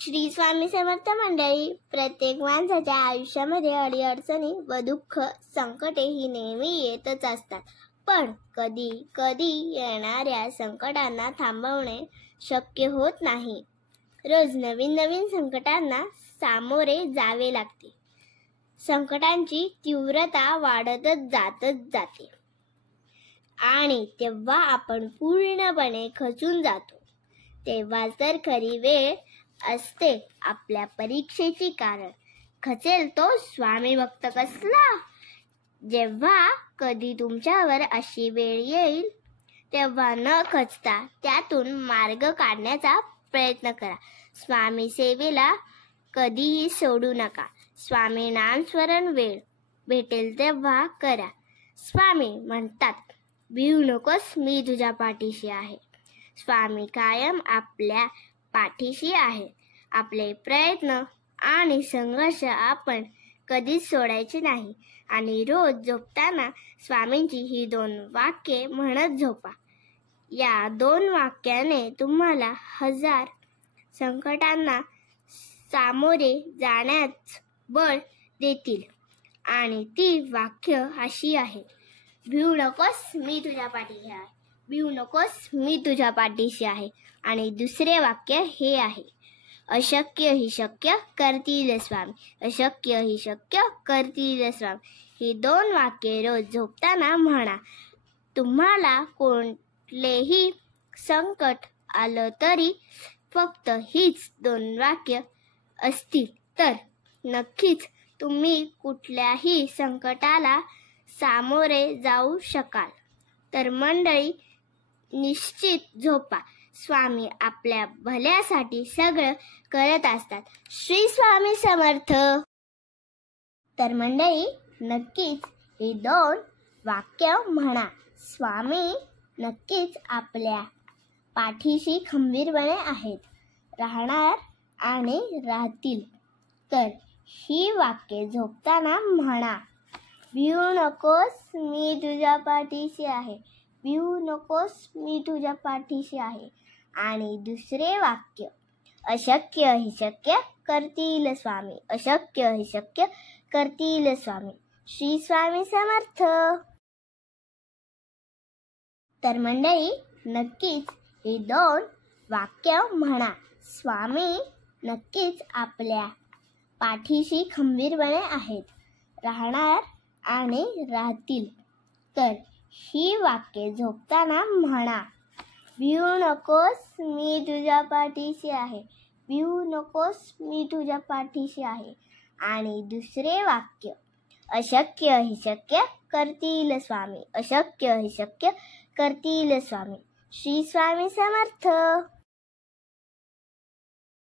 श्री स्वामी समर्थ मंडळी, प्रत्येक माणसाच्या आयुष्यामध्ये अडीअडचणी व दुःख संकटे ही नेहमी येतच असतात. पण कधी कधी येणाऱ्या संकटांना थांबवणे शक्य होत नाही. रोज नवीन नवीन संकटांना सामोरे जावे लागते. संकटांची तीव्रता वाढतच जाते आणि तेव्हा आपण पूर्णपणे खचून जातो. तेव्हा तर खरी वेळ असते आपल्या परीक्षेची. कारण खचेल तो स्वामी भक्त कसला. जेव्हा कधी तुमच्यावर अशी वेळ येईल तेव्हा न खचता त्यातून मार्ग काढण्याचा प्रयत्न करा. स्वामी सेवेला कधीही सोडू नका. स्वामी नामस्मरण वेळ भेटेल तेव्हा करा. स्वामी म्हणतात, भिवू नकोस, मी तुझ्या पाठीशी आहे. स्वामी कायम आपल्या पाठीशी आहे. आपले प्रयत्न आणि संघर्ष आपण कधीच सोडायचे नाही. आणि रोज झोपताना स्वामींची ही 2 वाक्ये म्हणत झोपा. या 2 वाक्याने तुम्हाला 1000 संकटांना सामोरे जाण्यास बळ देतील. आणि ती वाक्य अशी आहे, भिवू नकोस, मी तुझ्या पाठीशी आहे. भिवू नकोस, मी तुझ्या पाठीशी आहे. आणि दुसरे वाक्य हे आहे, अशक्य ही शक्य करतील स्वामी. अशक्य ही शक्य करतील स्वामी. ही 2 वाक्ये रोज झोपताना म्हणा. तुम्हाला कोणतेही संकट आलं तरी फक्त हीच 2 वाक्य असतील तर नक्कीच तुम्ही कुठल्याही संकटाला सामोरे जाऊ शकाल. तर मंडळी, निश्चित झोपा. स्वामी आपल्या भल्यासाठी सगळं करत असतात. श्री स्वामी समर्थ. तर मंडळी, नक्कीच ही 2 वाक्य म्हणा. स्वामी नक्कीच आपल्या पाठीशी खंबीरपणे आहेत, राहणार आणि राहतील. तर ही वाक्ये झोपताना म्हणा. भिवू नकोस, मी तुझ्या पाठीशी आहे. भिवू नकोस, मी तुझ्या पाठीशी आहे. आणि दुसरे वाक्य, अशक्य ही शक्य करतील स्वामी. अशक्य ही शक्य करतील स्वामी. श्री स्वामी समर्थ. तर मंडळी, नक्कीच ही 2 वाक्य म्हणा. स्वामी नक्कीच आपल्या पाठीशी खंबीरपणे आहेत, राहणार आणि राहतील. तर ही वाक्ये झोपताना म्हणा. भिवू नकोस, मी तुझ्या पाठीशी आहे. भिवू नकोस, मी तुझ्या पाठीशी आहे. आणि दुसरे वाक्य, अशक्य ही शक्य करतील स्वामी. अशक्य ही शक्य करतील स्वामी. श्री स्वामी समर्थ.